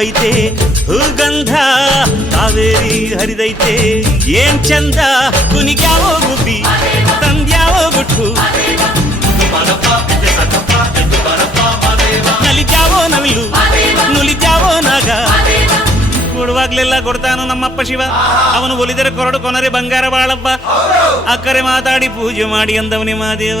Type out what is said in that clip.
ತುಂಬೈತೆ ಹೂಗಂಧ ಕಾವೇರಿ ಹರಿದೈತೆ ಏನ್ ಚಂದ ಕುನಿಗ್ಯಾವೋ ಗುಬ್ಬಿ ತಂದ್ಯಾವೋ ಗುಟ್ಟು ನಲಿದ್ಯಾವೋ ನವಿಲು ನುಲಿದ್ಯಾವೋ ನಾಗ ಕೊಡುವಾಗ್ಲೆಲ್ಲ ಕೊಡ್ತಾನು ನಮ್ಮಪ್ಪ ಶಿವ ಅವನು ಒಲಿದರೆ ಕೊರಡು ಕೊನರೆ ಬಂಗಾರ ಬಾಳಪ್ಪ ಅಕ್ಕರೆ ಮಾತಾಡಿ ಪೂಜೆ ಮಾಡಿ ಅಂದವನೇ ಮಾದೇವ